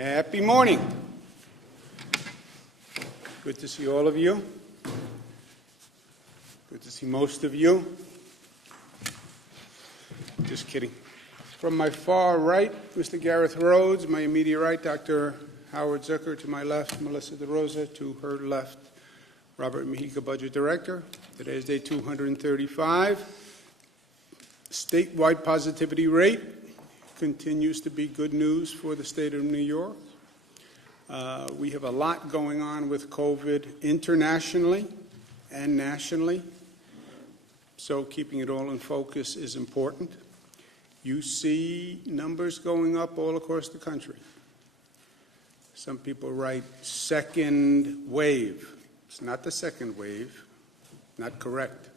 Happy morning. Good to see all of you. Good to see most of you. Just kidding. From my far right, Mr. Gareth Rhodes. My immediate right, Dr. Howard Zucker. To my left, Melissa DeRosa. To her left, Robert Mejica, Budget Director. Today is day 235. Statewide positivity rate continues to be good news for the state of New York. We have a lot going on with COVID internationally and nationally, so keeping it all in focus is important. You see numbers going up all across the country. Some people write second wave. It's not the second wave, not correct.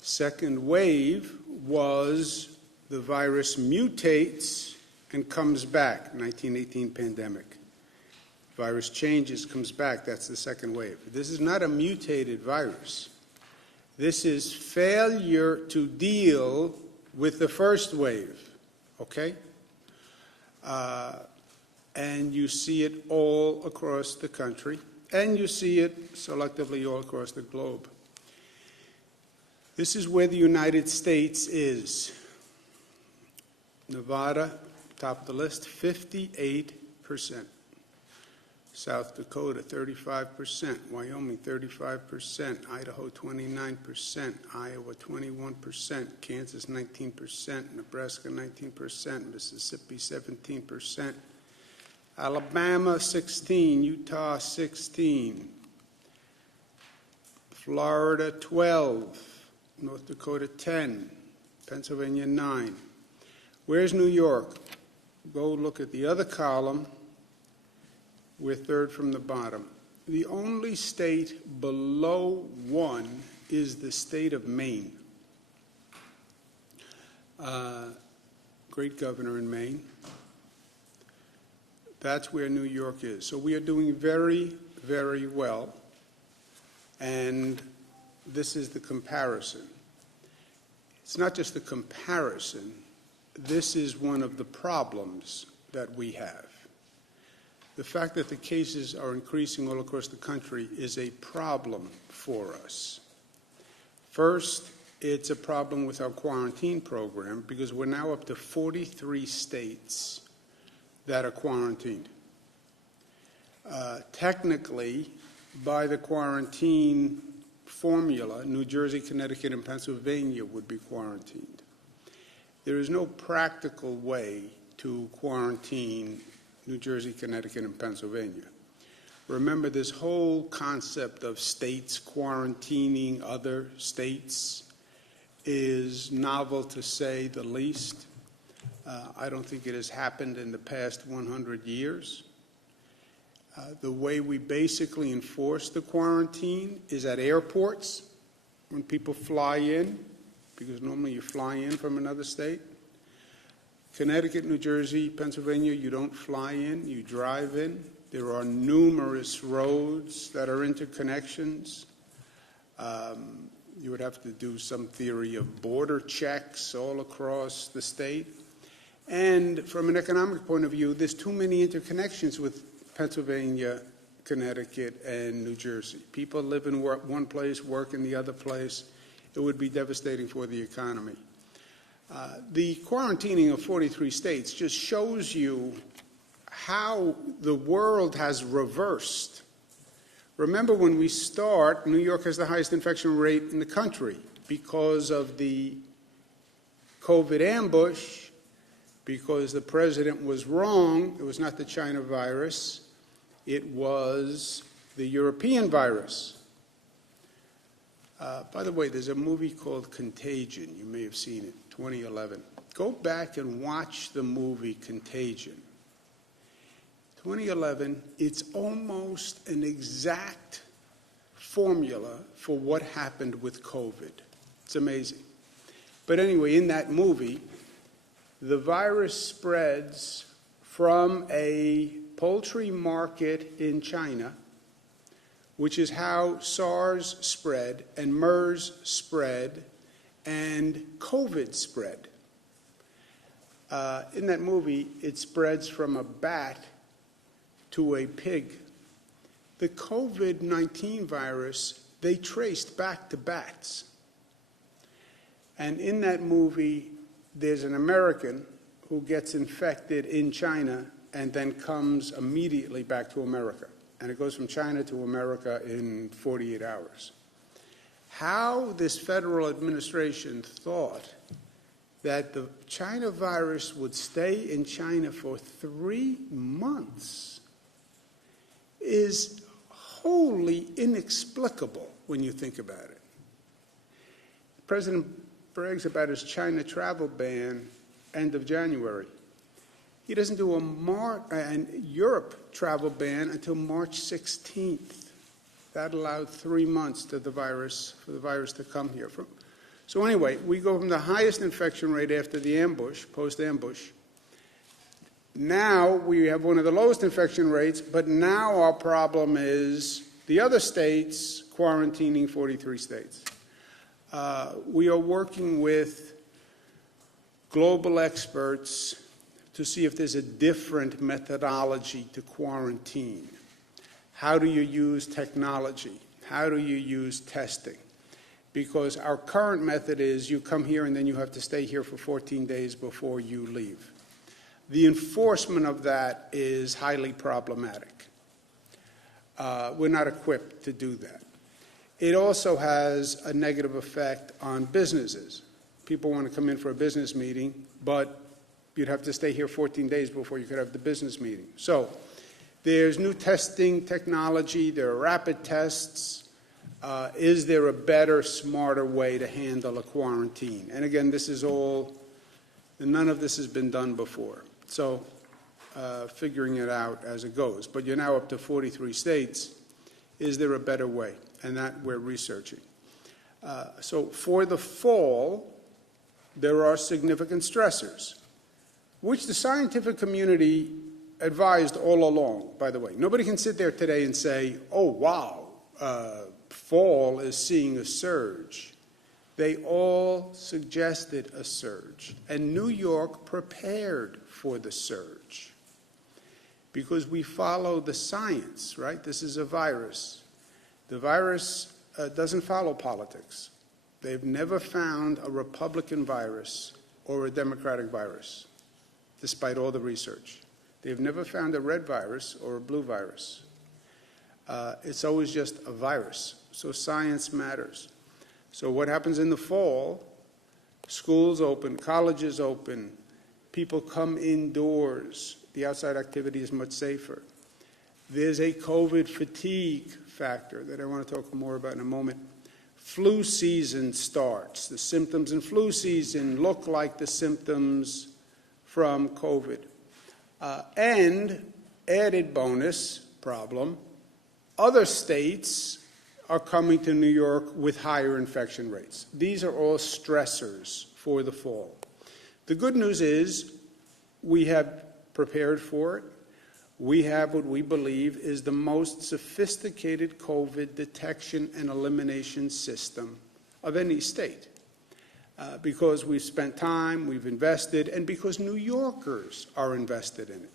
Second wave was the virus mutates and comes back, 1918 pandemic. Virus changes, comes back, that's the second wave. This is not a mutated virus. This is failure to deal with the first wave, okay? And you see it all across the country, and you see it selectively all across the globe. This is where the United States is. Nevada, top of the list, 58%. South Dakota, 35%. Wyoming, 35%. Idaho, 29%. Iowa, 21%. Kansas, 19%. Nebraska, 19%. Mississippi, 17%. Alabama, 16%. Utah, 16%. Florida, 12%. North Dakota, 10%. Pennsylvania, 9%. Where's New York? Go look at the other column. We're third from the bottom. The only state below 1 is the state of Maine. Great governor in Maine. That's where New York is. So we are doing very, very well. And this is the comparison. It's not just the comparison. This is one of the problems that we have. The fact that the cases are increasing all across the country is a problem for us. First, it's a problem with our quarantine program because we're now up to 43 states that are quarantined. Technically, by the quarantine formula, New Jersey, Connecticut, and Pennsylvania would be quarantined. There is no practical way to quarantine New Jersey, Connecticut, and Pennsylvania. Remember, this whole concept of states quarantining other states is novel to say the least. I don't think it has happened in the past 100 years. The way we basically enforce the quarantine is at airports when people fly in, because normally you fly in from another state. Connecticut, New Jersey, Pennsylvania, you don't fly in, you drive in. There are numerous roads that are interconnections. You would have to do some theory of border checks all across the state. And from an economic point of view, there's too many interconnections with Pennsylvania, Connecticut, and New Jersey. People live in one place, work in the other place. It would be devastating for the economy. The quarantining of 43 states just shows you how the world has reversed. Remember, when we start, New York has the highest infection rate in the country because of the COVID ambush, because the president was wrong. It was not the China virus. It was the European virus. By the way, there's a movie called Contagion. You may have seen it, 2011. Go back and watch the movie Contagion. 2011, it's almost an exact formula for what happened with COVID. It's amazing. But anyway, in that movie, the virus spreads from a poultry market in China, which is how SARS spread and MERS spread and COVID spread. In that movie, it spreads from a bat to a pig. The COVID-19 virus, they traced back to bats. And in that movie, there's an American who gets infected in China and then comes immediately back to America. And it goes from China to America in 48 hours. How this federal administration thought that the China virus would stay in China for 3 months is wholly inexplicable when you think about it. President brags about his China travel ban end of January. He doesn't do a Europe travel ban until March 16th. That allowed 3 months for the virus to come here. So anyway, we go from the highest infection rate after the ambush, post-ambush. Now we have one of the lowest infection rates, but now our problem is the other states quarantining 43 states. We are working with global experts to see if there's a different methodology to quarantine. How do you use technology? How do you use testing? Because our current method is you come here and then you have to stay here for 14 days before you leave. The enforcement of that is highly problematic. We're not equipped to do that. It also has a negative effect on businesses. People want to come in for a business meeting, but you'd have to stay here 14 days before you could have the business meeting. So there's new testing technology. There are rapid tests. Is there a better, smarter way to handle a quarantine? And again, none of this has been done before. So figuring it out as it goes. But you're now up to 43 states. Is there a better way? And that we're researching. So for the fall, there are significant stressors, which the scientific community advised all along, by the way. Nobody can sit there today and say, oh, wow, fall is seeing a surge. They all suggested a surge. And New York prepared for the surge because we follow the science, right? This is a virus. The virus doesn't follow politics. They've never found a Republican virus or a Democratic virus, despite all the research. They've never found a red virus or a blue virus. It's always just a virus. So science matters. So what happens in the fall? Schools open, colleges open, people come indoors. The outside activity is much safer. There's a COVID fatigue factor that I want to talk more about in a moment. Flu season starts. The symptoms in flu season look like the symptoms from COVID. And added bonus problem, other states are coming to New York with higher infection rates. These are all stressors for the fall. The good news is we have prepared for it. We have what we believe is the most sophisticated COVID detection and elimination system of any state. Because we've spent time, we've invested, and because New Yorkers are invested in it.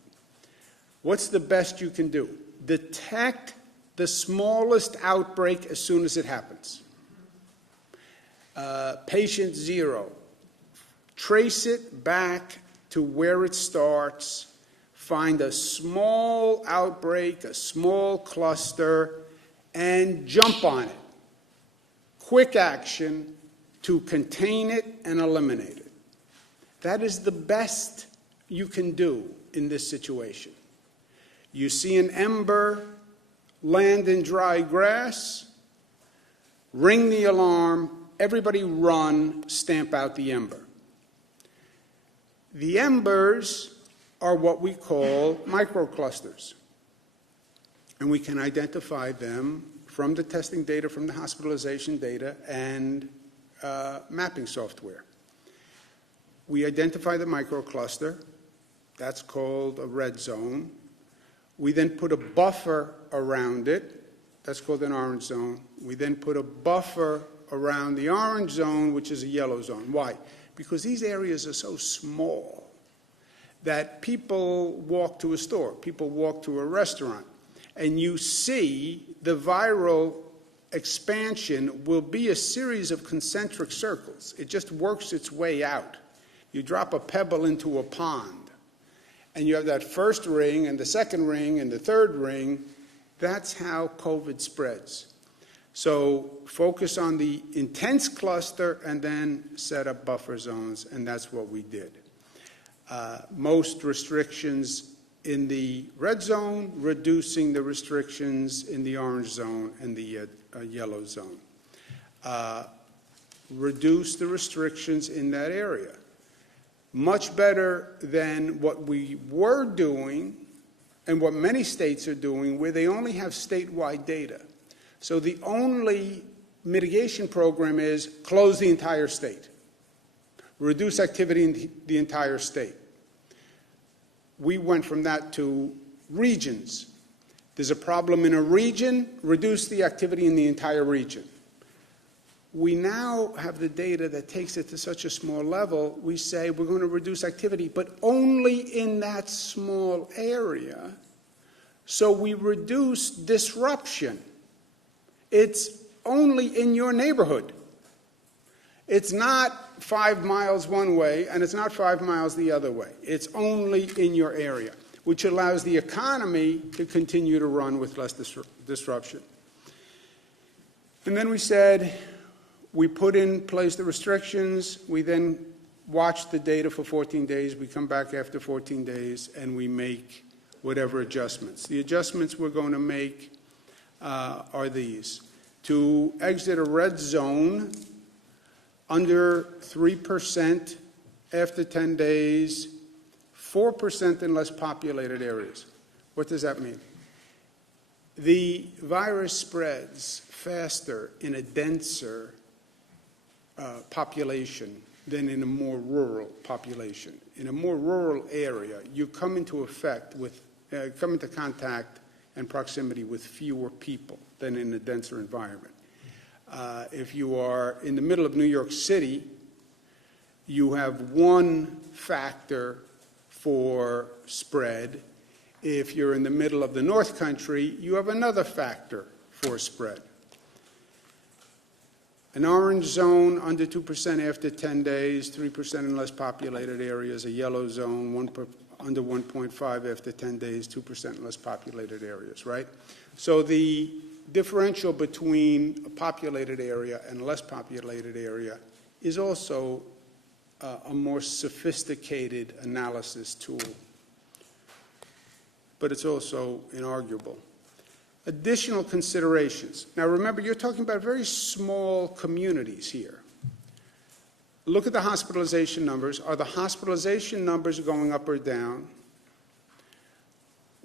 What's the best you can do? Detect the smallest outbreak as soon as it happens. Patient 0. Trace it back to where it starts. Find a small outbreak, a small cluster, and jump on it. Quick action to contain it and eliminate it. That is the best you can do in this situation. You see an ember land in dry grass, ring the alarm, everybody run, stamp out the ember. The embers are what we call microclusters. And we can identify them from the testing data, from the hospitalization data, and mapping software. We identify the microcluster. That's called a red zone. We then put a buffer around it. That's called an orange zone. We then put a buffer around the orange zone, which is a yellow zone. Why? Because these areas are so small that people walk to a store, people walk to a restaurant, and you see the viral expansion will be a series of concentric circles. It just works its way out. You drop a pebble into a pond, and you have that first ring and the second ring and the third ring. That's how COVID spreads. So focus on the intense cluster and then set up buffer zones, and that's what we did. Most restrictions in the red zone, reducing the restrictions in the orange zone and the yellow zone. Reduce the restrictions in that area. Much better than what we were doing and what many states are doing, where they only have statewide data. So the only mitigation program is close the entire state, reduce activity in the entire state. We went from that to regions. There's a problem in a region, reduce the activity in the entire region. We now have the data that takes it to such a small level, we say we're going to reduce activity, but only in that small area. So we reduce disruption. It's only in your neighborhood. It's not 5 miles one way, and it's not 5 miles the other way. It's only in your area, which allows the economy to continue to run with less disruption. And then we said, we put in place the restrictions. We then watch the data for 14 days. We come back after 14 days, and we make whatever adjustments. The adjustments we're going to make are these. To exit a red zone under 3% after 10 days, 4% in less populated areas. What does that mean? The virus spreads faster in a denser population than in a more rural population. In a more rural area, you come into contact and proximity with fewer people than in a denser environment. If you are in the middle of New York City, you have one factor for spread. If you're in the middle of the North Country, you have another factor for spread. An orange zone under 2% after 10 days, 3% in less populated areas. A yellow zone under 1.5 after 10 days, 2% in less populated areas, right? So the differential between a populated area and a less populated area is also a more sophisticated analysis tool, but it's also inarguable. Additional considerations. Now remember, you're talking about very small communities here. Look at the hospitalization numbers. Are the hospitalization numbers going up or down?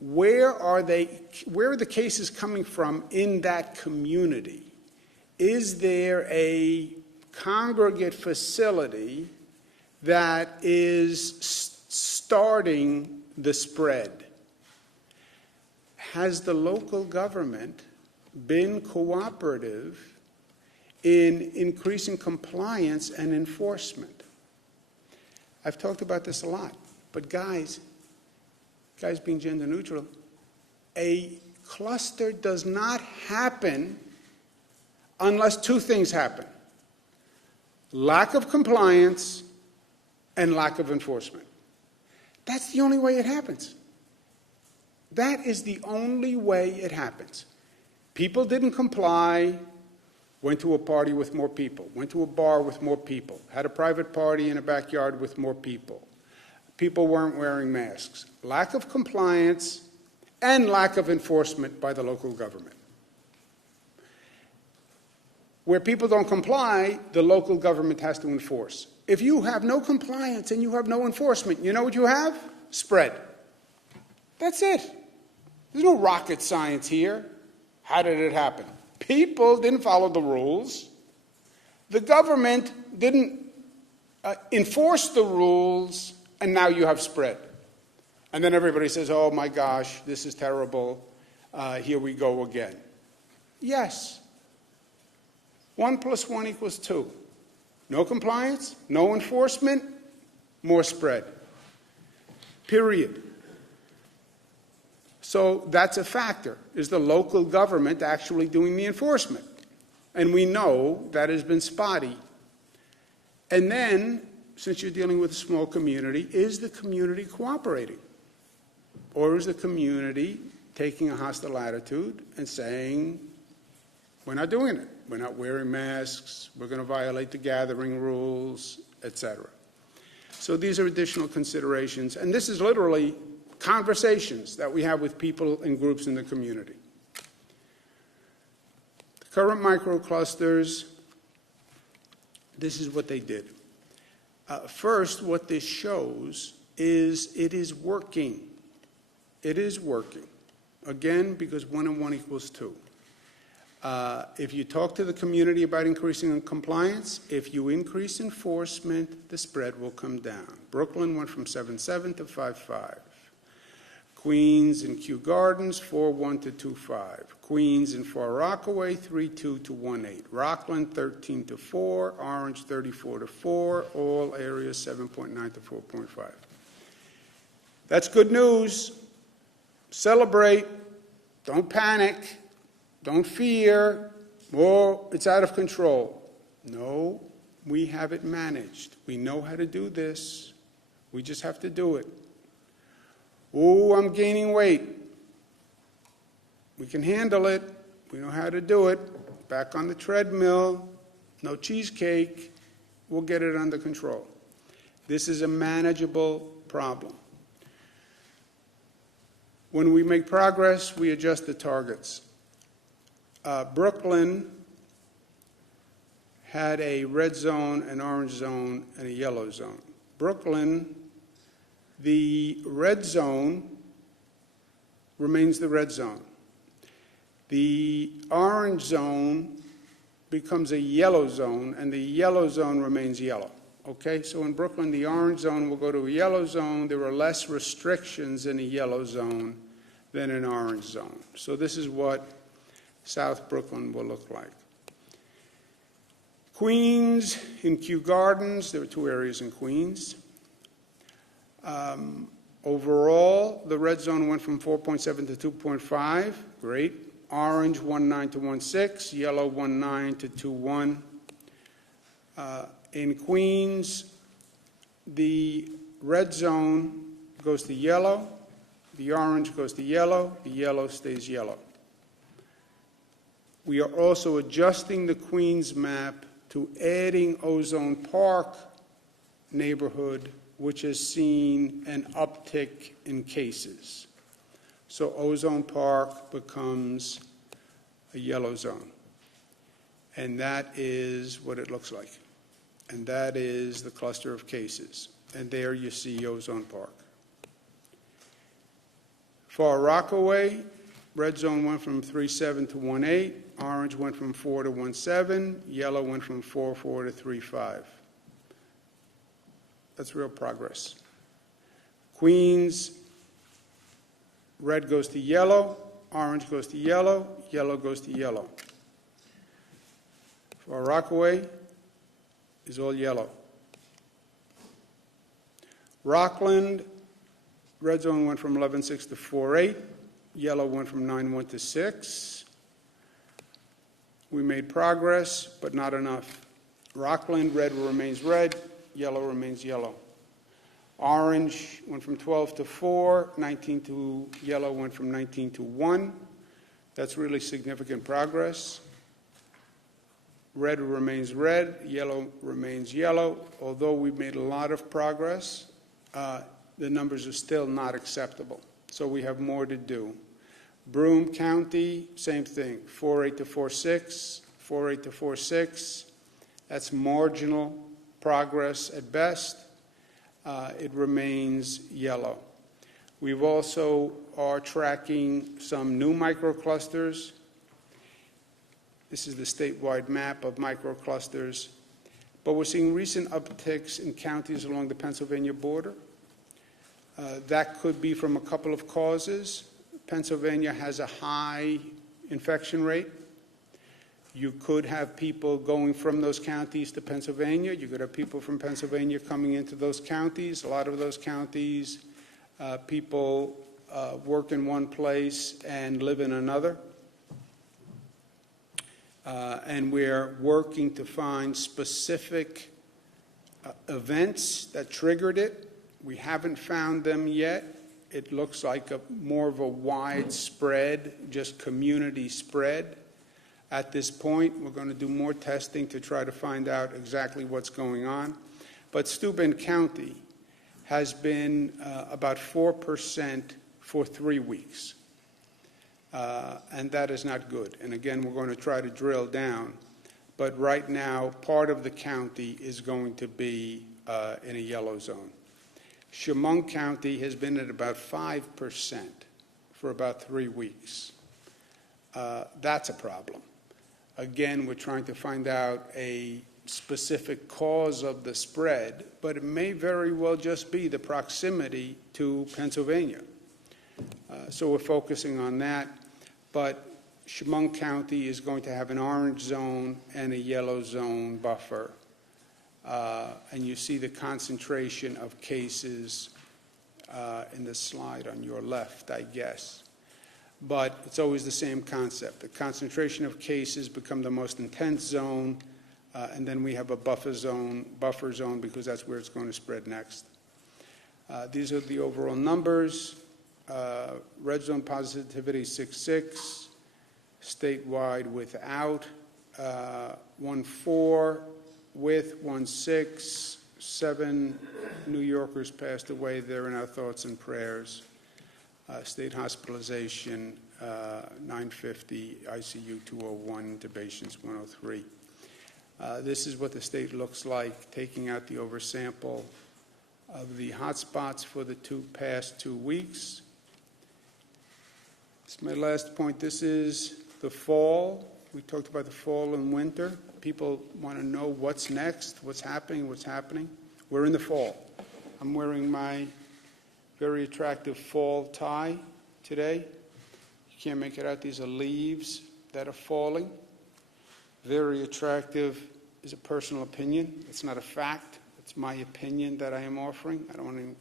Where are the cases coming from in that community? Is there a congregate facility that is starting the spread? Has the local government been cooperative in increasing compliance and enforcement? I've talked about this a lot, but guys being gender neutral, a cluster does not happen unless two things happen: lack of compliance and lack of enforcement. That's the only way it happens. That is the only way it happens. People didn't comply, went to a party with more people, went to a bar with more people, had a private party in a backyard with more people. People weren't wearing masks. Lack of compliance and lack of enforcement by the local government. Where people don't comply, the local government has to enforce. If you have no compliance and you have no enforcement, you know what you have? Spread. That's it. There's no rocket science here. How did it happen? People didn't follow the rules. The government didn't enforce the rules, and now you have spread. And then everybody says, oh my gosh, this is terrible. Here we go again. Yes. 1 + 1 = 2. No compliance, no enforcement, more spread. period. So that's a factor. Is the local government actually doing the enforcement? And we know that has been spotty. And then, since you're dealing with a small community, is the community cooperating? Or is the community taking a hostile attitude and saying, we're not doing it. We're not wearing masks. We're going to violate the gathering rules, etc. So these are additional considerations. And this is literally conversations that we have with people and groups in the community. The current microclusters, this is what they did. First, what this shows is it is working. It is working. Again, because 1 and 1 equals 2. If you talk to the community about increasing compliance, if you increase enforcement, the spread will come down. Brooklyn went from 7.7 to 5.5. Queens and Kew Gardens, 4.1 to 2.5. Queens and Far Rockaway, 3.2 to 1.8. Rockland, 13 to 4. Orange, 34 to 4. All areas, 7.9 to 4.5. That's good news. Celebrate. Don't panic. Don't fear. Oh, it's out of control. No, we have it managed. We know how to do this. We just have to do it. Oh, I'm gaining weight. We can handle it. We know how to do it. Back on the treadmill. No cheesecake. We'll get it under control. This is a manageable problem. When we make progress, we adjust the targets. Brooklyn had a red zone, an orange zone, and a yellow zone. Brooklyn, the red zone remains the red zone. The orange zone becomes a yellow zone, and the yellow zone remains yellow. Okay, so in Brooklyn, the orange zone will go to a yellow zone. There are less restrictions in a yellow zone than an orange zone. So this is what South Brooklyn will look like. Queens, in Kew Gardens, there were 2 areas in Queens. Overall, the red zone went from 4.7 to 2.5. Great. Orange, 1.9 to 1.6. Yellow, 1.9 to 2.1. In Queens, the red zone goes to yellow. The orange goes to yellow. The yellow stays yellow. We are also adjusting the Queens map to adding Ozone Park neighborhood, which has seen an uptick in cases. So Ozone Park becomes a yellow zone. And that is what it looks like. And that is the cluster of cases. And there you see Ozone Park. Far Rockaway, red zone went from 3.7 to 1.8. Orange went from 4 to 1.7. Yellow went from 4.4 to 3.5. That's real progress. Queens, red goes to yellow. Orange goes to yellow. Yellow goes to yellow. Far Rockaway is all yellow. Rockland, red zone went from 11.6 to 4.8. Yellow went from 9.1 to 6. We made progress, but not enough. Rockland, red remains red. Yellow remains yellow. Orange went from 12 to 4. 19 to yellow went from 19 to 1. That's really significant progress. Red remains red. Yellow remains yellow. Although we've made a lot of progress, the numbers are still not acceptable. So we have more to do. Broome County, same thing, 4.8 to 4.6, 4.8 to 4.6. That's marginal progress at best. It remains yellow. We've also are tracking some new microclusters. This is the statewide map of microclusters. But we're seeing recent upticks in counties along the Pennsylvania border. That could be from a couple of causes. Pennsylvania has a high infection rate. You could have people going from those counties to Pennsylvania. You could have people from Pennsylvania coming into those counties. A lot of those counties People work in one place and live in another. And we're working to find specific events that triggered it. We haven't found them yet. It looks like more of a widespread, just community spread. At this point, we're going to do more testing to try to find out exactly what's going on. But Steuben County has been about 4% for 3 weeks. And that is not good. And again, we're going to try to drill down. But right now, part of the county is going to be in a yellow zone. Chemung County has been at about 5% for about 3 weeks. That's a problem. Again, we're trying to find out a specific cause of the spread, but it may very well just be the proximity to Pennsylvania. So we're focusing on that. But Chemung County is going to have an orange zone and a yellow zone buffer. And you see the concentration of cases in the slide on your left, I guess. But it's always the same concept. The concentration of cases become the most intense zone, and then we have a buffer zone because that's where it's going to spread next. These are the overall numbers. Red zone positivity 6.6, statewide without 1.4, with 1.6, 7 New Yorkers passed away. They're in our thoughts and prayers. State hospitalization 950, ICU 201, intubations 103. This is what the state looks like, taking out the oversample of the hotspots for the past 2 weeks. This is my last point. This is the fall. We talked about the fall and winter. People want to know what's next, what's happening. We're in the fall. I'm wearing my very attractive fall tie today. You can't make it out. These are leaves that are falling. Very attractive is a personal opinion. It's not a fact. It's my opinion that I am offering. I don't want to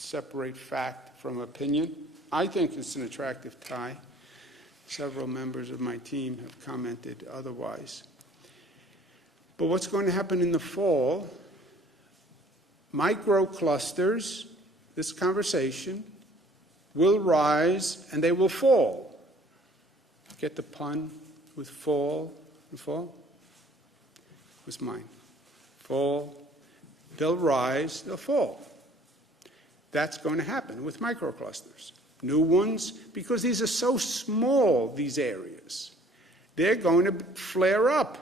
separate fact from opinion. I think it's an attractive tie. Several members of my team have commented otherwise. But what's going to happen in the fall, microclusters, this conversation, will rise and they will fall. Get the pun with fall and fall? It was mine. Fall. They'll rise, they'll fall. That's going to happen with microclusters. New ones, because these are so small, these areas, they're going to flare up.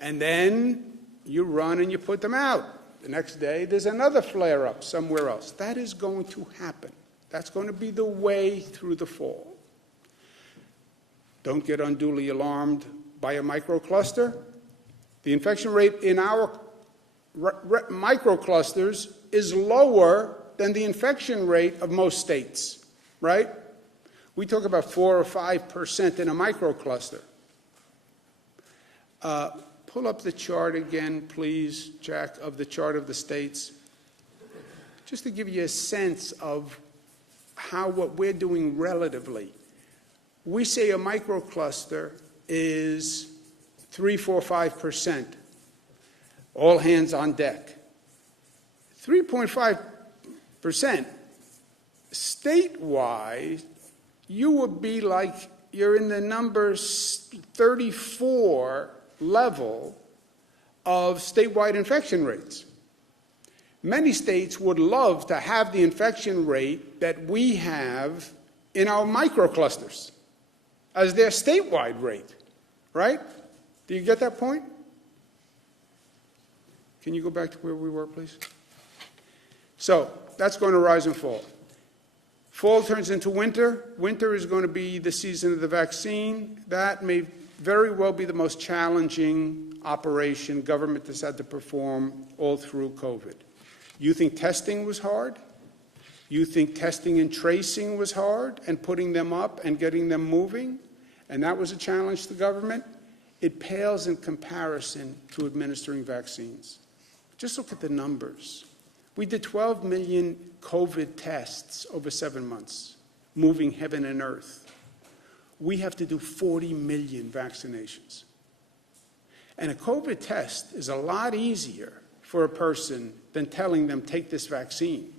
And then you run and you put them out. The next day, there's another flare-up somewhere else. That is going to happen. That's going to be the way through the fall. Don't get unduly alarmed by a microcluster. The infection rate in our microclusters is lower than the infection rate of most states, right? We talk about 4 or 5% in a microcluster. Pull up the chart again, please, Jack, of the chart of the states, just to give you a sense of how what we're doing relatively. We say a microcluster is 3, 4, 5%. All hands on deck. 3.5%. Statewide, you would be like you're in the number 34 level of statewide infection rates. Many states would love to have the infection rate that we have in our microclusters as their statewide rate, right? Do you get that point? Can you go back to where we were, please? So that's going to rise and fall. Fall turns into winter. Winter is going to be the season of the vaccine. That may very well be the most challenging operation government has had to perform all through COVID. You think testing was hard? You think testing and tracing was hard and putting them up and getting them moving? And that was a challenge to the government? It pales in comparison to administering vaccines. Just look at the numbers. We did 12 million COVID tests over 7 months, moving heaven and earth. We have to do 40 million vaccinations. And a COVID test is a lot easier for a person than telling them, take this vaccine.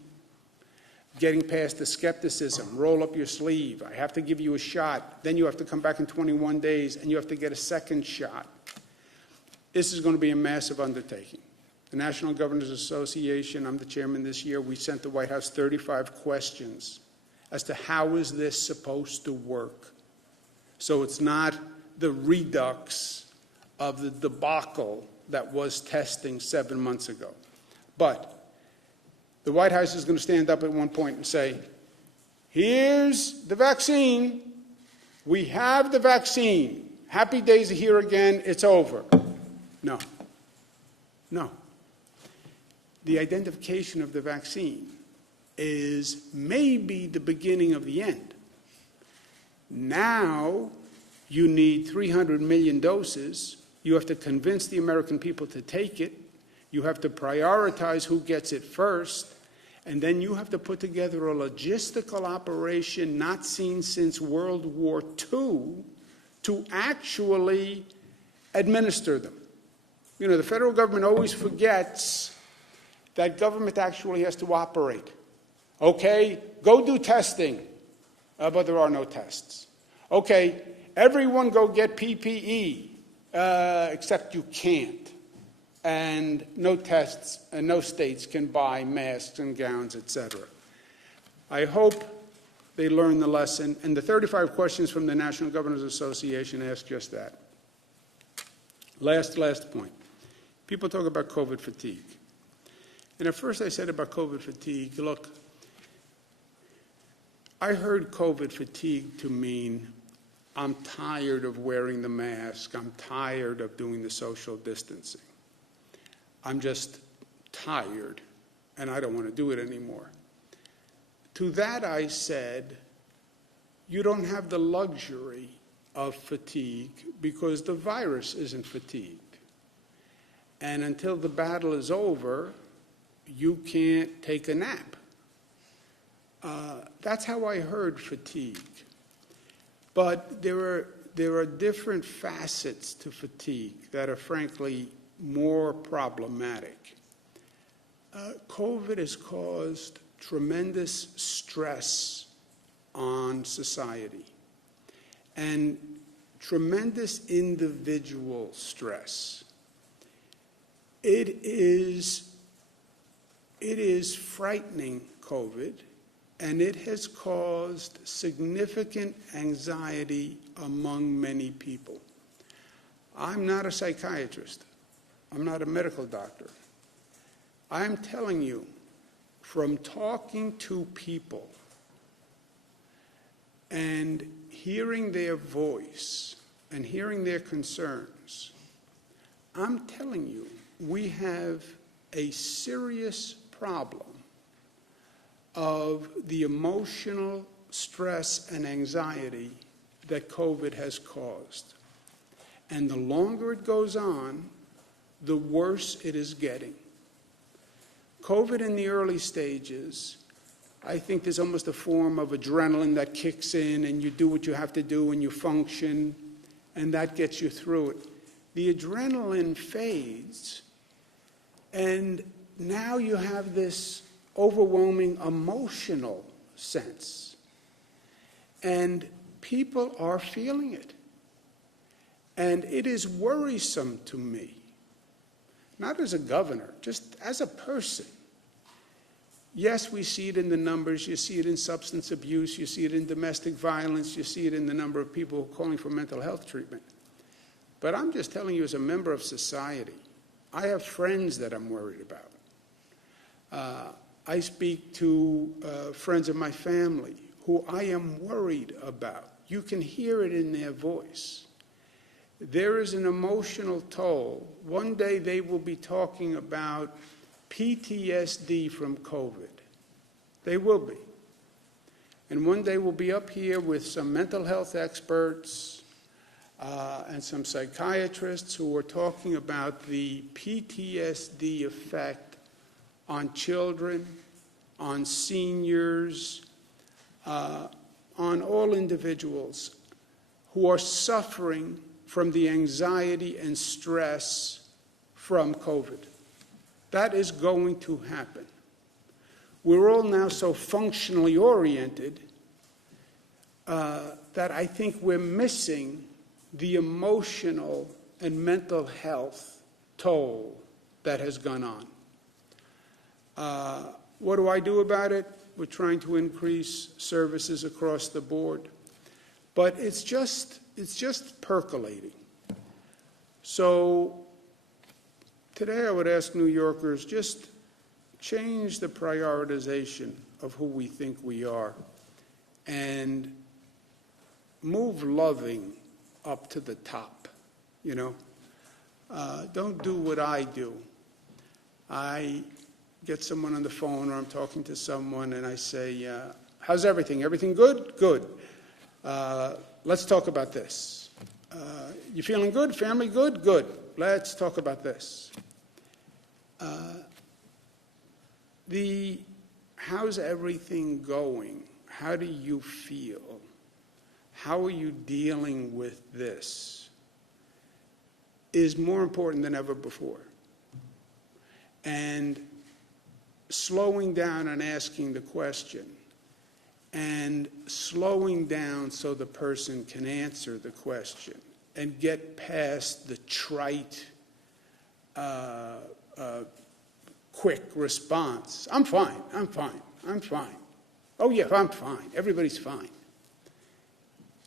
Getting past the skepticism, roll up your sleeve, I have to give you a shot, then you have to come back in 21 days and you have to get a second shot. This is going to be a massive undertaking. The National Governors Association, I'm the chairman this year, we sent the White House 35 questions as to how is this supposed to work. So it's not the redux of the debacle that was testing 7 months ago. But the White House is going to stand up at one point and say, here's the vaccine. We have the vaccine. Happy days are here again. It's over. No. No. The identification of the vaccine is maybe the beginning of the end. Now you need 300 million doses. You have to convince the American people to take it. You have to prioritize who gets it first. And then you have to put together a logistical operation not seen since World War II to actually administer them. You know, the federal government always forgets that government actually has to operate. Okay, go do testing, but there are no tests. Okay, everyone go get PPE, except you can't. And no tests, and no states can buy masks and gowns, etc. I hope they learn the lesson, and the 35 questions from the National Governors Association ask just that. Last point. People talk about COVID fatigue. And at first I said about COVID fatigue, look, I heard COVID fatigue to mean I'm tired of wearing the mask, I'm tired of doing the social distancing. I'm just tired, and I don't want to do it anymore. To that I said, you don't have the luxury of fatigue because the virus isn't fatigued. And until the battle is over, you can't take a nap. That's how I heard fatigue. But there are different facets to fatigue that are frankly more problematic. COVID has caused tremendous stress on society and tremendous individual stress. It is frightening, COVID, and it has caused significant anxiety among many people. I'm not a psychiatrist. I'm not a medical doctor. I'm telling you, from talking to people and hearing their voice and hearing their concerns, I'm telling you, we have a serious problem of the emotional stress and anxiety that COVID has caused. And the longer it goes on, the worse it is getting. COVID in the early stages, I think there's almost a form of adrenaline that kicks in and you do what you have to do and you function and that gets you through it. The adrenaline fades and now you have this overwhelming emotional sense. And people are feeling it. And it is worrisome to me. Not as a governor, just as a person. Yes, we see it in the numbers. You see it in substance abuse. You see it in domestic violence. You see it in the number of people calling for mental health treatment. But I'm just telling you as a member of society, I have friends that I'm worried about. I speak to friends of my family who I am worried about. You can hear it in their voice. There is an emotional toll. One day they will be talking about PTSD from COVID. They will be. And one day we'll be up here with some mental health experts and some psychiatrists who are talking about the PTSD effect on children, on seniors, on all individuals who are suffering from the anxiety and stress from COVID. That is going to happen. We're all now so functionally oriented that I think we're missing the emotional and mental health toll that has gone on. What do I do about it? We're trying to increase services across the board. But it's just percolating. So today I would ask New Yorkers, just change the prioritization of who we think we are and move loving up to the top, you know. Don't do what I do. I get someone on the phone or I'm talking to someone and I say, how's everything? Everything good? Good. Let's talk about this. You feeling good? Family good? Good. Let's talk about this. How's everything going? How do you feel? How are you dealing with this? Is more important than ever before. And slowing down and asking the question, and slowing down so the person can answer the question and get past the trite, quick response. I'm fine, I'm fine, I'm fine. Oh yeah, I'm fine, everybody's fine.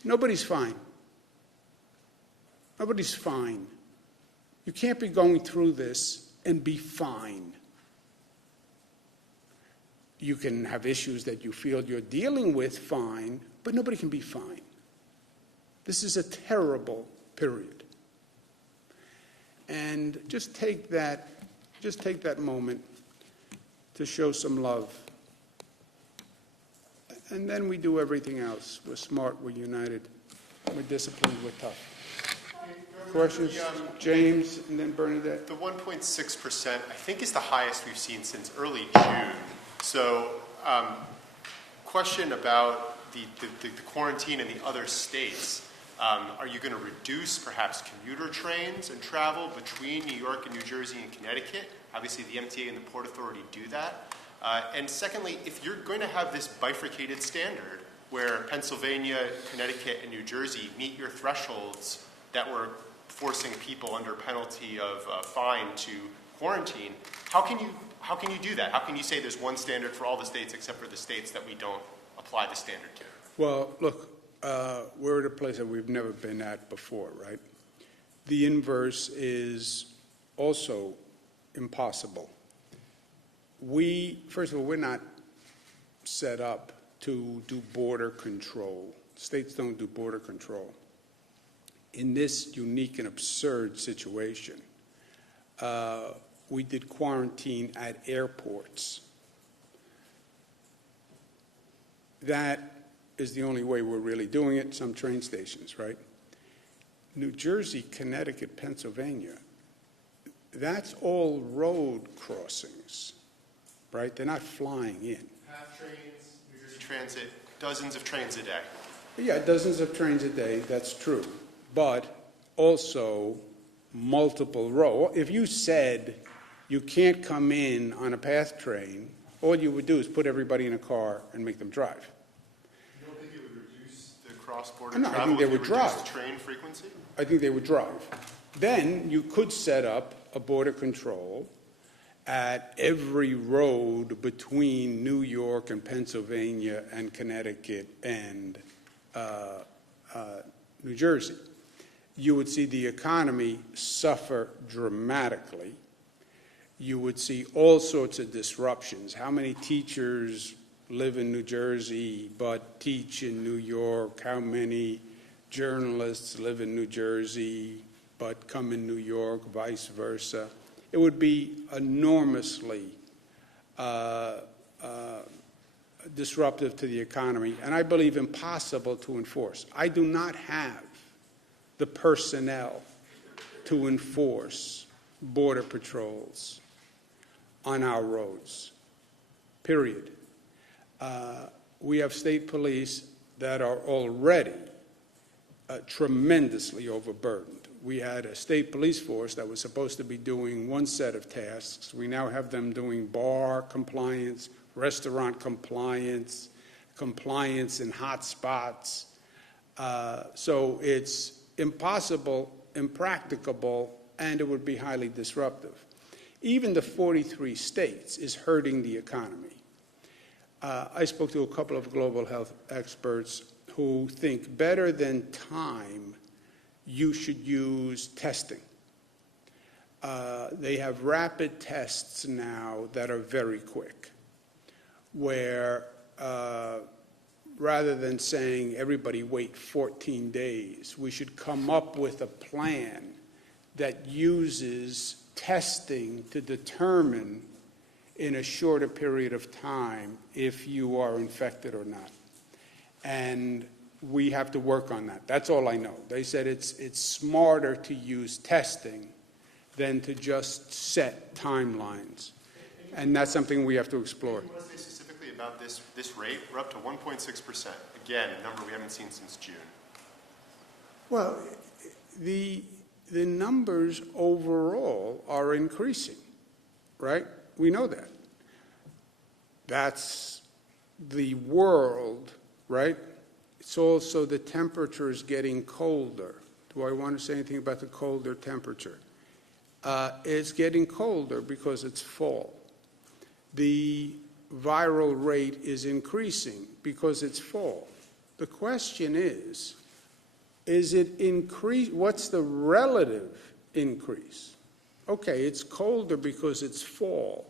Nobody's fine. Nobody's fine. You can't be going through this and be fine. You can have issues that you feel you're dealing with fine, but nobody can be fine. This is a terrible period. And just take that moment to show some love. And then we do everything else. We're smart, we're united, we're disciplined, we're tough. Questions? James, and then Bernadette. The 1.6%, I think, is the highest we've seen since early June. So, question about the quarantine in the other states. Are you going to reduce perhaps commuter trains and travel between New York and New Jersey and Connecticut? Obviously, the MTA and the Port Authority do that. And secondly, if you're going to have this bifurcated standard where Pennsylvania, Connecticut, and New Jersey meet your thresholds that were forcing people under penalty of fine to quarantine, how can you do that? How can you say there's one standard for all the states except for the states that we don't apply the standard to? Well, look, we're at a place that we've never been at before, right? The inverse is also impossible. First of all, we're not set up to do border control. States don't do border control. In this unique and absurd situation, we did quarantine at airports. That is the only way we're really doing it. Some train stations, right? New Jersey, Connecticut, Pennsylvania, that's all road crossings, right? They're not flying in. Half trains, New Jersey Transit, dozens of trains a day. Yeah, dozens of trains a day, that's true. But also multiple row. If you said you can't come in on a PATH train, all you would do is put everybody in a car and make them drive. You don't think it would reduce the cross-border travel? I think they would drive. Reduce train frequency? I think they would drive. Then you could set up a border control at every road between New York and Pennsylvania and Connecticut and New Jersey. You would see the economy suffer dramatically. You would see all sorts of disruptions. How many teachers live in New Jersey but teach in New York? How many journalists live in New Jersey but come in New York, vice versa? It would be enormously disruptive to the economy, and I believe impossible to enforce. I do not have the personnel to enforce border patrols on our roads, period. We have state police that are already tremendously overburdened. We had a state police force that was supposed to be doing one set of tasks. We now have them doing bar compliance, restaurant compliance, compliance in hot spots. So it's impossible, impracticable, and it would be highly disruptive. Even the 43 states is hurting the economy. I spoke to a couple of global health experts who think better than time, you should use testing. They have rapid tests now that are very quick, where rather than saying everybody wait 14 days, we should come up with a plan that uses testing to determine in a shorter period of time if you are infected or not. And we have to work on that. That's all I know. They said it's smarter to use testing than to just set timelines. And that's something we have to explore. What is specifically about this rate? We're up to 1.6%. Again, a number we haven't seen since June. Well, the numbers overall are increasing, right? We know that. That's the world, right? It's also the temperature is getting colder. Do I want to say anything about the colder temperature? It's getting colder because it's fall. The viral rate is increasing because it's fall. The question is it increase? What's the relative increase? Okay, it's colder because it's fall.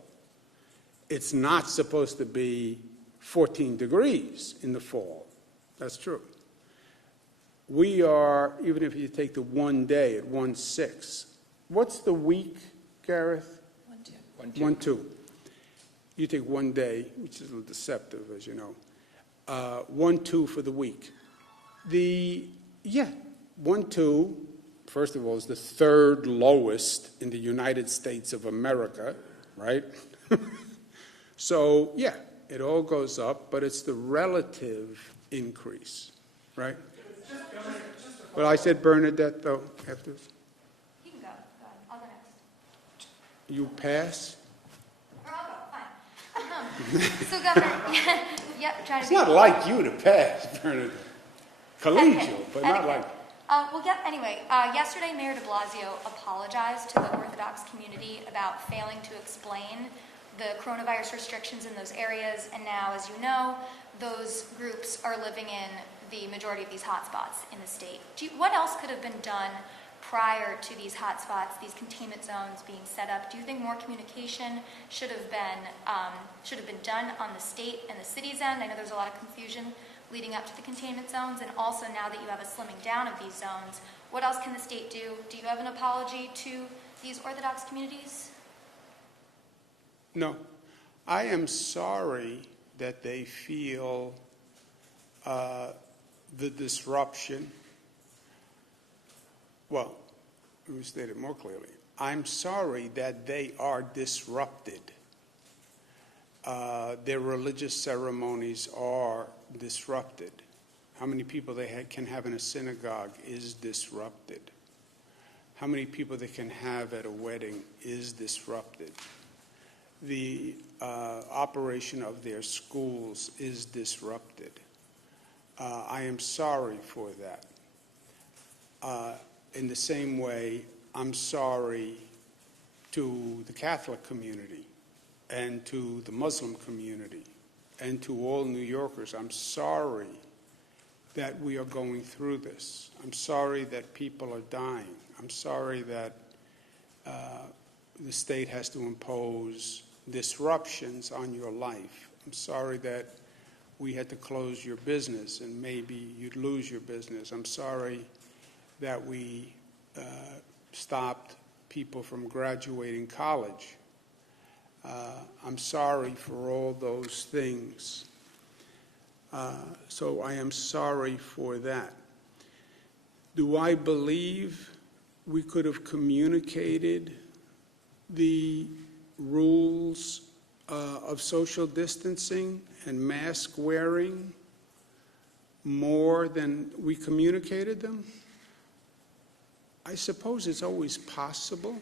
It's not supposed to be 14 degrees in the fall. That's true. We are, even if you take the 1 day at 1.6, what's the week, Gareth? 1.2. 1.2. You take 1 day, which is a little deceptive, as you know. 1.2 for the week. 1.2, first of all, is the third lowest in the United States of America, right? So, yeah, it all goes up, but it's the relative increase, right? Well, I said Bernadette, though, after. You can go. Go ahead. I'll go next. You pass? Or I'll go. Fine. So, Governor, yep, try to It's be. not like you to pass, Bernadette. Collegial, but not like. Anyway, yesterday Mayor de Blasio apologized to the Orthodox community about failing to explain the coronavirus restrictions in those areas, and now, as you know, those groups are living in the majority of these hotspots in the state. What else could have been done prior to these hotspots, these containment zones being set up? Do you think more communication should have been done on the state and the city's end? I know there's a lot of confusion leading up to the containment zones, and also now that you have a slimming down of these zones, what else can the state do? Do you have an apology to these Orthodox communities? No. I am sorry that they feel the disruption. Well, let me state it more clearly. I'm sorry that they are disrupted. Their religious ceremonies are disrupted. How many people they can have in a synagogue is disrupted. How many people they can have at a wedding is disrupted. The operation of their schools is disrupted. I am sorry for that. In the same way, I'm sorry to the Catholic community and to the Muslim community and to all New Yorkers. I'm sorry that we are going through this. I'm sorry that people are dying. I'm sorry that the state has to impose disruptions on your life. I'm sorry that we had to close your business and maybe you'd lose your business. I'm sorry that we stopped people from graduating college. I'm sorry for all those things. So I am sorry for that. Do I believe we could have communicated the rules of social distancing and mask wearing more than we communicated them? I suppose it's always possible,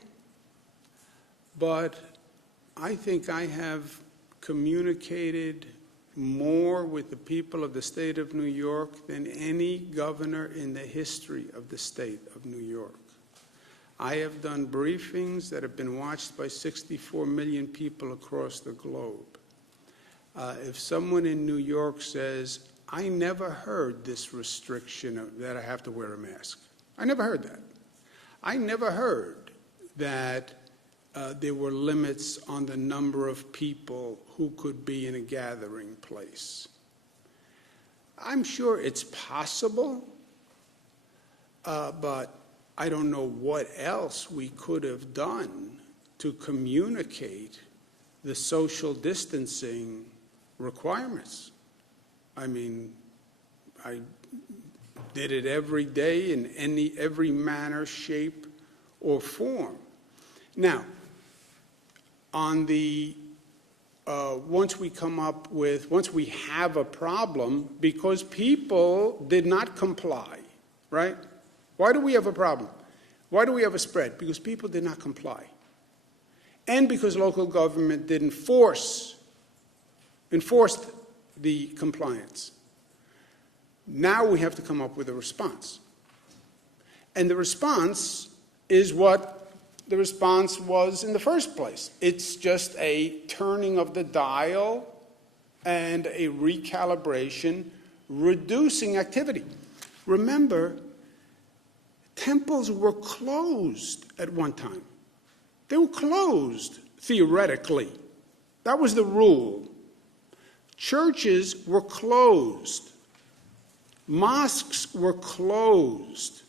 but I think I have communicated more with the people of the state of New York than any governor in the history of the state of New York. I have done briefings that have been watched by 64 million people across the globe. If someone in New York says, I never heard this restriction that I have to wear a mask. I never heard that. I never heard that there were limits on the number of people who could be in a gathering place. I'm sure it's possible, but I don't know what else we could have done to communicate the social distancing requirements. I mean, I did it every day in every manner, shape, or form. Now, on the once we have a problem, because people did not comply, right? Why do we have a problem? Why do we have a spread? Because people did not comply. And because local government didn't enforce the compliance. Now we have to come up with a response. And the response is what the response was in the first place. It's just a turning of the dial and a recalibration, reducing activity. Remember, temples were closed at one time. They were closed, theoretically. That was the rule. Churches were closed. Mosques were closed.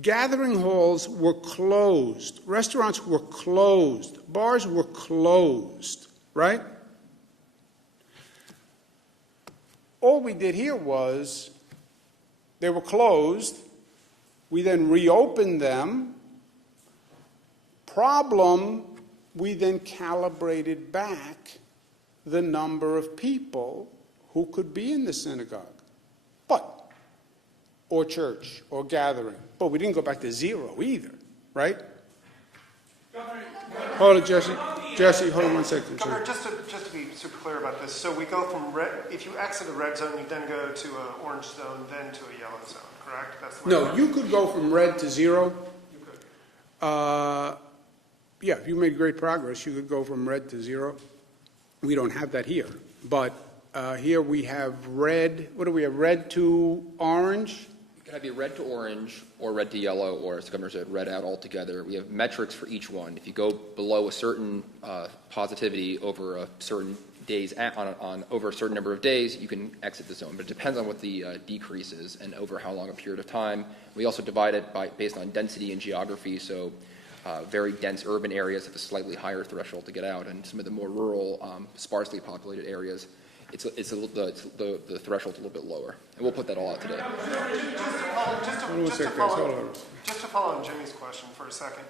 Gathering halls were closed. Restaurants were closed. Bars were closed, right? All we did here was they were closed. We then reopened them. Problem, we then calibrated back the number of people who could be in the synagogue, or church, or gathering. But we didn't go back to zero either, right? Hold it, Jesse. Jesse, hold on 1 second. Governor, just to be super clear about this, so we go from red, if you exit a red zone, you then go to an orange zone, then to a yellow zone, correct? That's the way No, you could go from red to zero. You could. Yeah, if you made great progress, you could go from red to zero. We don't have that here. But here we have red. What do we have? Red to orange? It can be red to orange or red to yellow, or as the governor said, red out altogether. We have metrics for each one. If you go below a certain positivity over a certain days on over a certain number of days, you can exit the zone. But it depends on what the decrease is and over how long a period of time. We also divide it based on density and geography. So very dense urban areas have a slightly higher threshold to get out, and some of the more rural, sparsely populated areas, the threshold's a little bit lower. And we'll put that all out today. Just to follow on Jimmy's question for a second.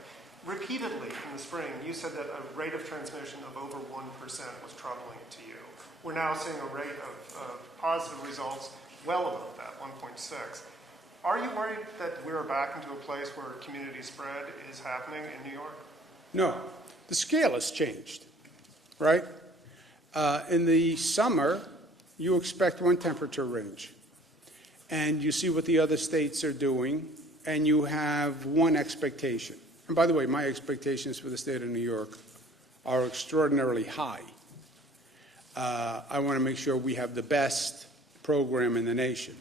Repeatedly in the spring, you said that a rate of transmission of over 1% was troubling to you. We're now seeing a rate of positive results well above that, 1.6. Are you worried that we're back into a place where community spread is happening in New York? No. The scale has changed, right? In the summer, you expect one temperature range. And you see what the other states are doing, and you have one expectation. And by the way, my expectations for the state of New York are extraordinarily high. I want to make sure we have the best program in the nation.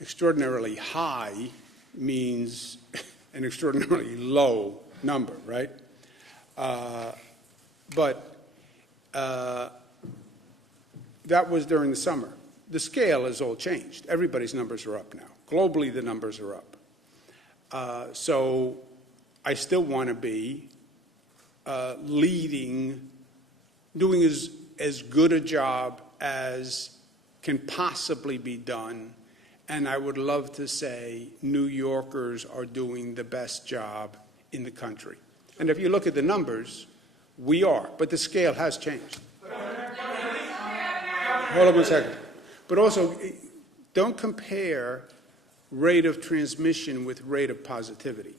Extraordinarily high means an extraordinarily low number, right? But that was during the summer. The scale has all changed. Everybody's numbers are up now. Globally, the numbers are up. So I still want to be leading, doing as good a job as can possibly be done. And I would love to say New Yorkers are doing the best job in the country. And if you look at the numbers, We are, but the scale has changed. Hold on one second. But also, don't compare rate of transmission with rate of positivity.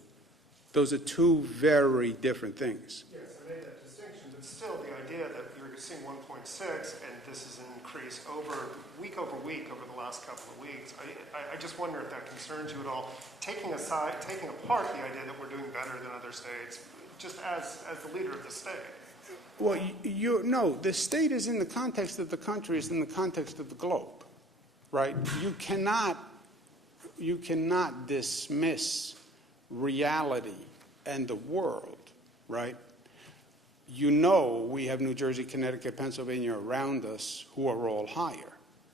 Those are two very different things. Yes, I made that distinction, but still the idea that you're seeing 1.6 and this is an increase over week over the last couple of weeks, I just wonder if that concerns you at all, taking apart the idea that we're doing better than other states, just as the leader of the state. Well, no, the state is in the context of the country, is in the context of the globe, right? You cannot dismiss reality and the world, right? You know we have New Jersey, Connecticut, Pennsylvania around us who are all higher.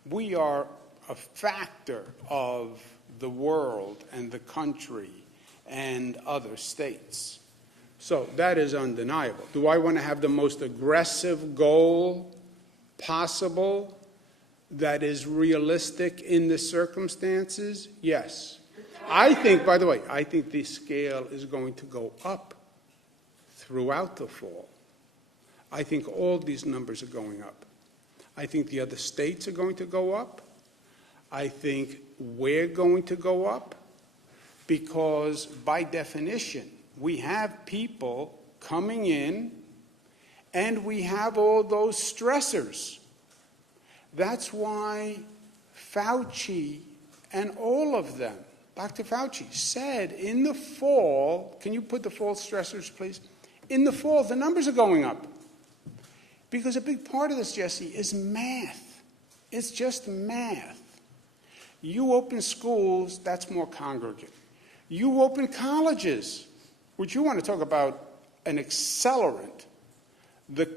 We are a factor of the world and the country and other states. So that is undeniable. Do I want to have the most aggressive goal possible that is realistic in the circumstances? Yes. I think, by the way, I think the scale is going to go up throughout the fall. I think all these numbers are going up. I think the other states are going to go up. I think we're going to go up because, by definition, we have people coming in and we have all those stressors. That's why Fauci and all of them, Dr. Fauci said in the fall, can you put the fall stressors, please? In the fall, the numbers are going up. Because a big part of this, Jesse, is math. It's just math. You open schools, that's more congregate. You open colleges, which you want to talk about an accelerant. The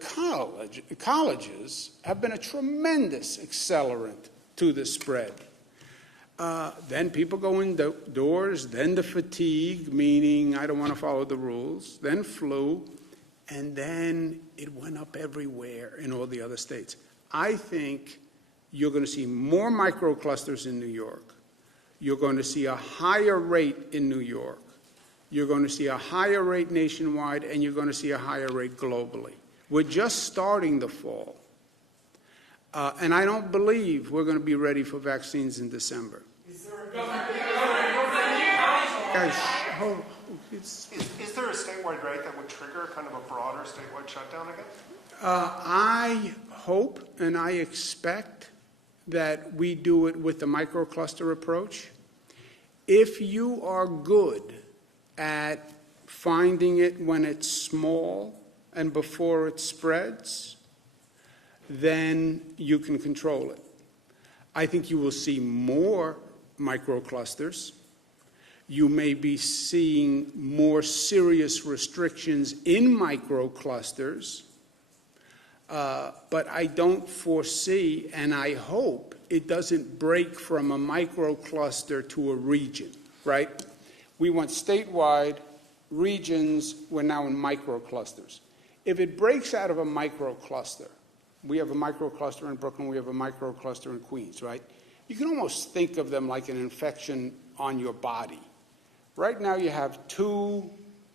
colleges have been a tremendous accelerant to the spread. Then people go indoors, then the fatigue, meaning I don't want to follow the rules, then flu, and then it went up everywhere in all the other states. I think you're going to see more microclusters in New York. You're going to see a higher rate in New York. You're going to see a higher rate nationwide, and you're going to see a higher rate globally. We're just starting the fall. And I don't believe we're going to be ready for vaccines in December. Is there a statewide rate that would trigger kind of a broader statewide shutdown again? I hope and I expect that we do it with the microcluster approach. If you are good at finding it when it's small and before it spreads, then you can control it. I think you will see more microclusters. You may be seeing more serious restrictions in microclusters, but I don't foresee, and I hope, it doesn't break from a microcluster to a region, right? We went statewide, regions, we're now in microclusters. If it breaks out of a microcluster, we have a microcluster in Brooklyn, we have a microcluster in Queens, right? You can almost think of them like an infection on your body. Right now you have 2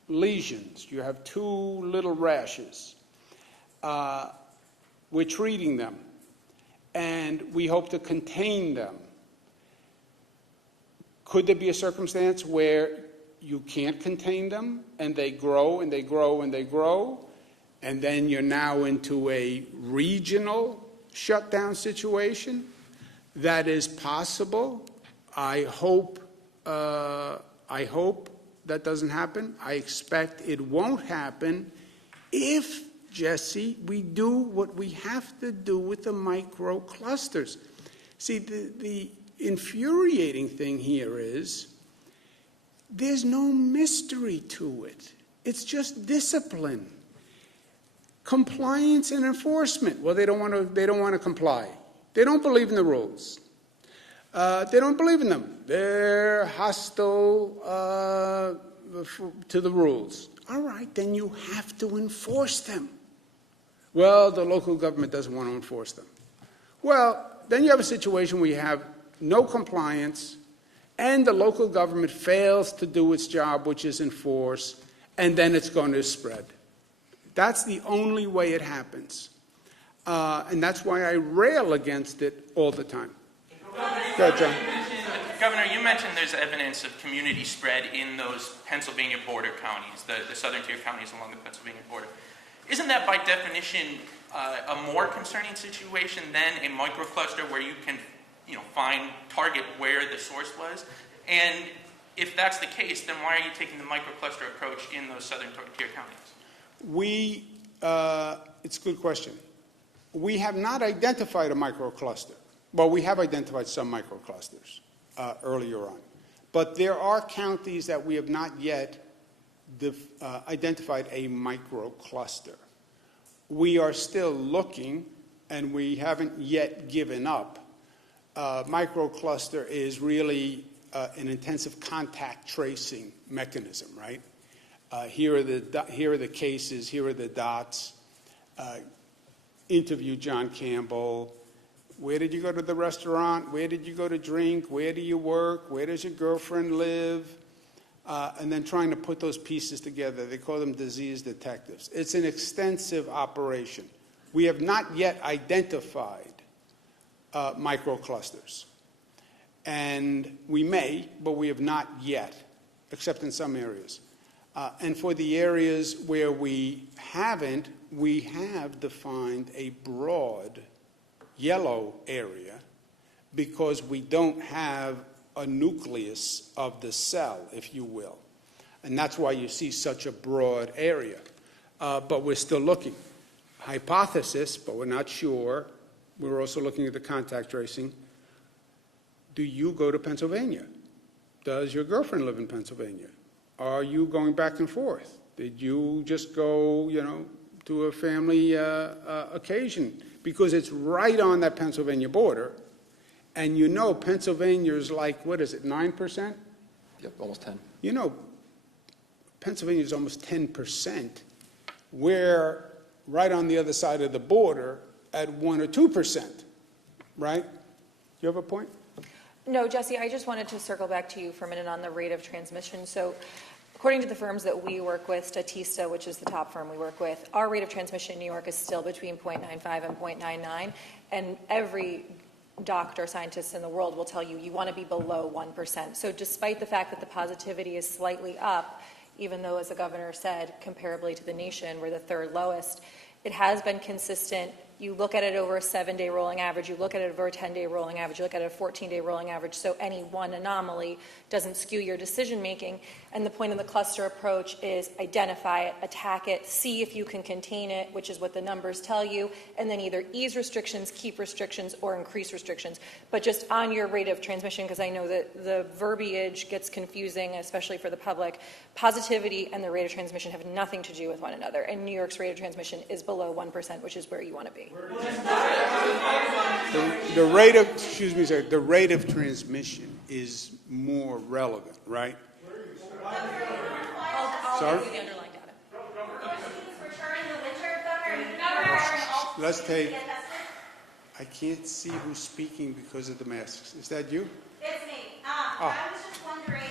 lesions, you have 2 little rashes. We're treating them, and we hope to contain them. Could there be a circumstance where you can't contain them, and they grow, and they grow, and they grow, and then you're now into a regional shutdown situation? That is possible. I hope that doesn't happen. I expect it won't happen if, Jesse, we do what we have to do with the microclusters. See, the infuriating thing here is there's no mystery to it. It's just discipline. Compliance and enforcement. Well, they don't want to comply. They don't believe in the rules. They don't believe in them. They're hostile to the rules. All right, then you have to enforce them. Well, the local government doesn't want to enforce them. Well, then you have a situation where you have no compliance, and the local government fails to do its job, which is enforce, and then it's going to spread. That's the only way it happens. And that's why I rail against it all the time. Go ahead, John. Governor, you mentioned there's evidence of community spread in those Pennsylvania border counties, the southern tier counties along the Pennsylvania border. Isn't that by definition a more concerning situation than a microcluster where you can target where the source was? And if that's the case, then why are you taking the microcluster approach in those southern tier counties? It's a good question. We have not identified a microcluster. Well, we have identified some microclusters earlier on. But there are counties that we have not yet identified a microcluster. We are still looking, and we haven't yet given up. Microcluster is really an intensive contact tracing mechanism, right? Here are the cases, here are the dots. Interview John Campbell. Where did you go to the restaurant? Where did you go to drink? Where do you work? Where does your girlfriend live? And then trying to put those pieces together. They call them disease detectives. It's an extensive operation. We have not yet identified microclusters. And we may, but we have not yet, except in some areas. And for the areas where we haven't, we have defined a broad yellow area because we don't have a nucleus of the cell, if you will. And that's why you see such a broad area. But we're still looking. Hypothesis, but we're not sure. We're also looking at the contact tracing. Do you go to Pennsylvania? Does your girlfriend live in Pennsylvania? Are you going back and forth? Did you just go, to a family occasion? Because it's right on that Pennsylvania border. And Pennsylvania's like, 9%? Yep, almost 10. Pennsylvania's almost 10%. We're right on the other side of the border at 1 or 2%, right? You have a point? No, Jesse, I just wanted to circle back to you for a minute on the rate of transmission. So according to the firms that we work with, Statista, which is the top firm we work with, our rate of transmission in New York is still between 0.95 and 0.99. And every doctor, scientist in the world will tell you you want to be below 1%. So despite the fact that the positivity is slightly up, even though, as the governor said, comparably to the nation, we're the third lowest, it has been consistent. You look at it over a 7-day rolling average, you look at it over a 10-day rolling average, you look at it a 14-day rolling average, so any one anomaly doesn't skew your decision making. And the point of the cluster approach is identify it, attack it, see if you can contain it, which is what the numbers tell you, and then either ease restrictions, keep restrictions, or increase restrictions. But just on your rate of transmission, because I know that the verbiage gets confusing, especially for the public, positivity and the rate of transmission have nothing to do with one another. And New York's rate of transmission is below 1%, which is where you want to be. The rate of transmission is more relevant, right? Sorry? Let's take. I can't see who's speaking because of the masks. Is that you? It's me. I was just wondering,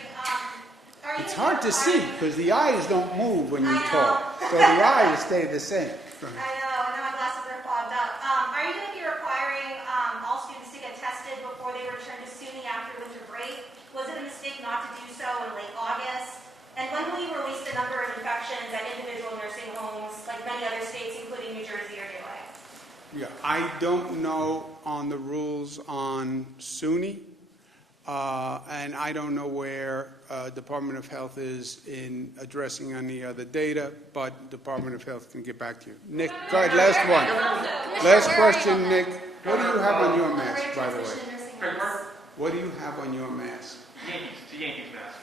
it's hard to see because the eyes don't move when you talk. So the eyes stay the same. I know, and my glasses are fogged up. Are you going to be requiring all students to get tested before they return to SUNY after winter break? Was it a mistake not to do so in late August? And when will you release the number of infections at individual nursing homes, like many other states, including New Jersey, are doing? Yeah, I don't know on the rules on SUNY, and I don't know where Department of Health is in addressing any other data, but Department of Health can get back to you. Nick, go ahead, last one. Last question, Nick. What do you have on your mask, by the way? What do you have on your mask? Yankees. It's a Yankees mask.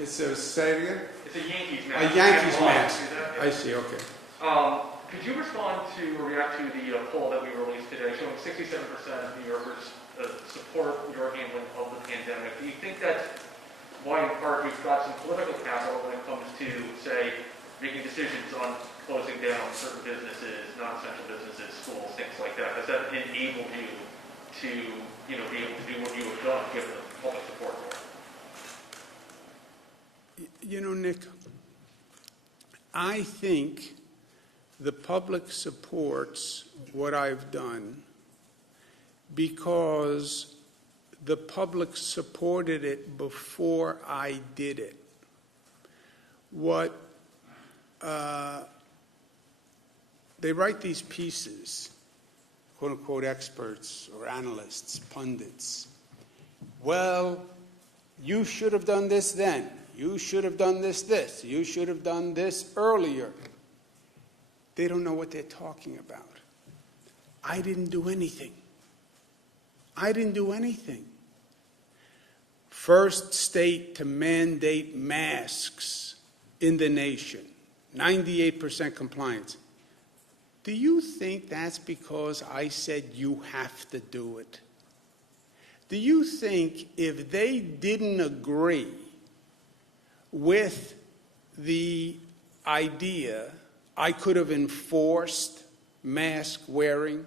It's a, say it again? It's a Yankees mask. A Yankees mask. I see, okay. Could you respond to or react to the poll that we released today showing 67% of New Yorkers support your handling of the pandemic? Do you think that's why, in part, we've got some political capital when it comes to, say, making decisions on closing down certain businesses, non-essential businesses, schools, things like that? Has that enabled you to, be able to do what you have done, given the public support for it? Nick, I think the public supports what I've done because the public supported it before I did it. What they write these pieces, quote unquote experts or analysts, pundits. Well, you should have done this then. You should have done this. You should have done this earlier. They don't know what they're talking about. I didn't do anything. I didn't do anything. First state to mandate masks in the nation, 98% compliance. Do you think that's because I said you have to do it? Do you think if they didn't agree with the idea, I could have enforced mask wearing?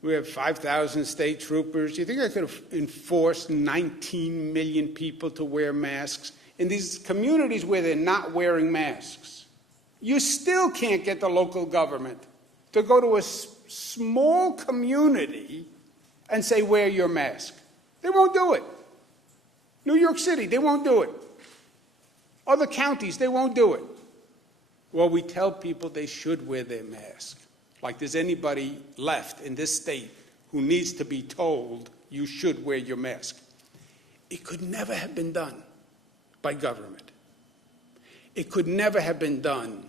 We have 5,000 state troopers. Do you think I could have enforced 19 million people to wear masks in these communities where they're not wearing masks? You still can't get the local government to go to a small community and say, wear your mask. They won't do it. New York City, they won't do it. Other counties, they won't do it. Well, we tell people they should wear their mask. Like there's anybody left in this state who needs to be told you should wear your mask. It could never have been done by government. It could never have been done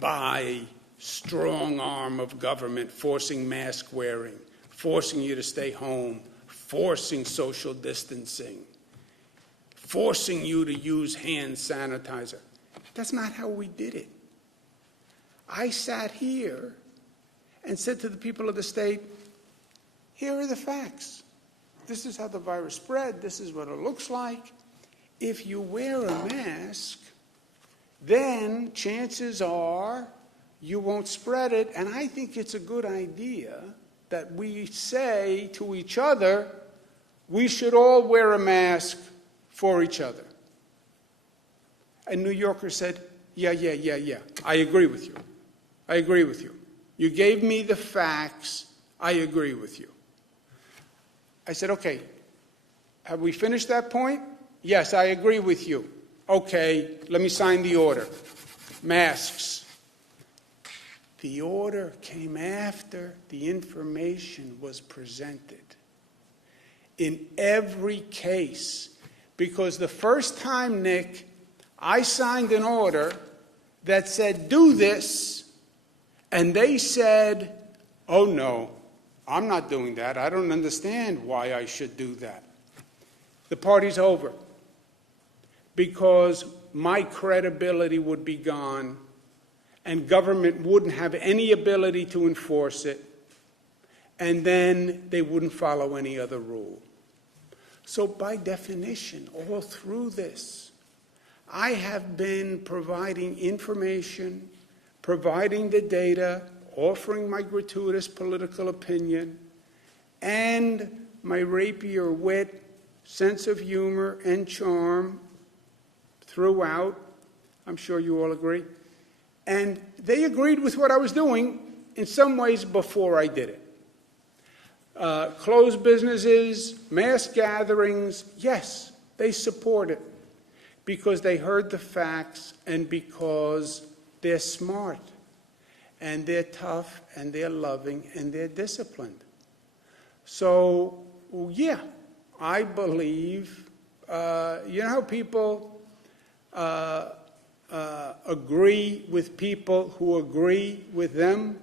by strong arm of government forcing mask wearing, forcing you to stay home, forcing social distancing, forcing you to use hand sanitizer. That's not how we did it. I sat here and said to the people of the state, here are the facts. This is how the virus spread. This is what it looks like. If you wear a mask, then chances are you won't spread it. And I think it's a good idea that we say to each other, we should all wear a mask for each other. And New Yorkers said, yeah. I agree with you. I agree with you. You gave me the facts. I agree with you. I said, okay, have we finished that point? Yes, I agree with you. Okay, let me sign the order. Masks. The order came after the information was presented. In every case, because the first time, Nick, I signed an order that said, do this, and they said, oh no, I'm not doing that. I don't understand why I should do that. The party's over, because my credibility would be gone, and government wouldn't have any ability to enforce it, and then they wouldn't follow any other rule. So by definition, all through this, I have been providing information, providing the data, offering my gratuitous political opinion, and my rapier wit, sense of humor, and charm throughout. I'm sure you all agree. And they agreed with what I was doing in some ways before I did it. Closed businesses, mass gatherings, yes, they support it because they heard the facts and because they're smart and they're tough and they're loving and they're disciplined. So, yeah, I believe, you know how people agree with people who agree with them?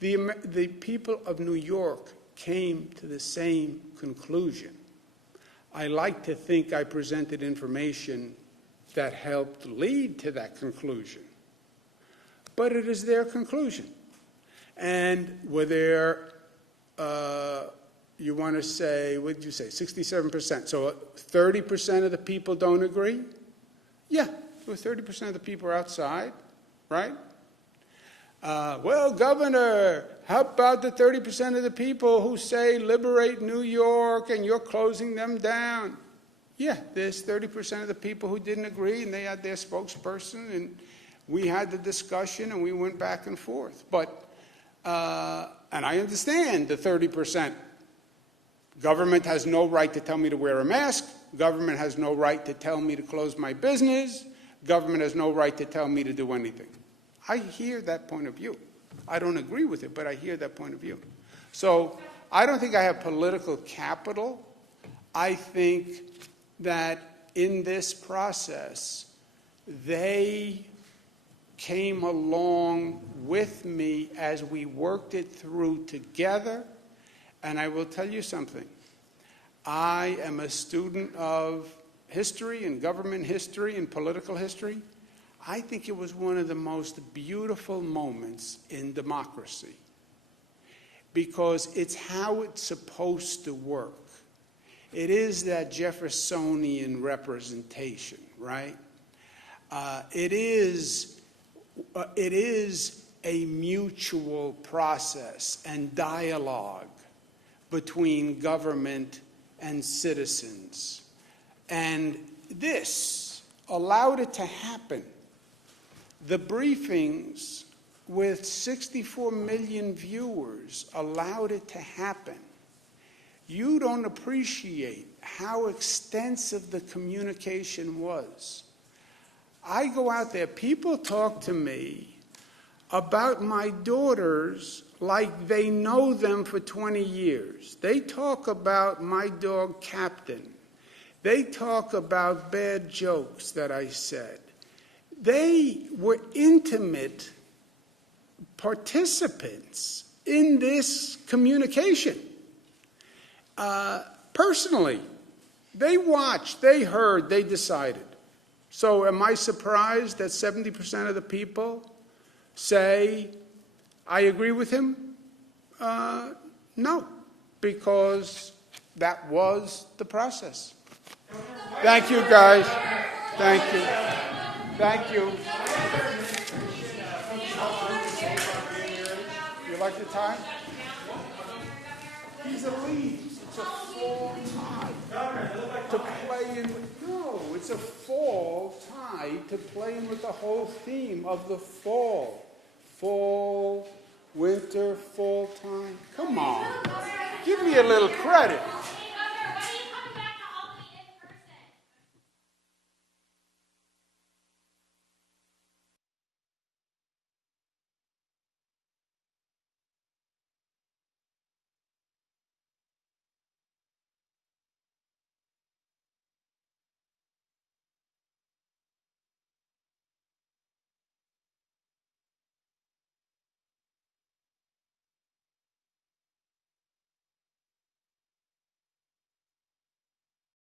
The people of New York came to the same conclusion. I like to think I presented information that helped lead to that conclusion. But it is their conclusion. And were there, you want to say, what did you say, 67%? So 30% of the people don't agree? Yeah, well, 30% of the people are outside, right? Well, Governor, how about the 30% of the people who say liberate New York and you're closing them down? Yeah, there's 30% of the people who didn't agree and they had their spokesperson. And We had the discussion and we went back and forth. But, and I understand the 30%. Government has no right to tell me to wear a mask. Government has no right to tell me to close my business. Government has no right to tell me to do anything. I hear that point of view. I don't agree with it, but I hear that point of view. So I don't think I have political capital. I think that in this process, they came along with me as we worked it through together. And I will tell you something. I am a student of history and government history and political history. I think it was one of the most beautiful moments in democracy because it's how it's supposed to work. It is that Jeffersonian representation, right? It is a mutual process and dialogue between government and citizens. And this allowed it to happen. The briefings with 64 million viewers allowed it to happen. You don't appreciate how extensive the communication was. I go out there, people talk to me about my daughters like they know them for 20 years. They talk about my dog Captain. They talk about bad jokes that I said. They were intimate participants in this communication. Personally, they watched, they heard, they decided. So am I surprised that 70% of the people say, I agree with him? No, because that was the process. Thank you, guys. Thank you. Thank you. You like the tie? These are leaves. It's a fall tie to play in with. No, it's a fall tie to play in with the whole theme of the fall. Fall, winter, fall time. Come on. Give me a little credit.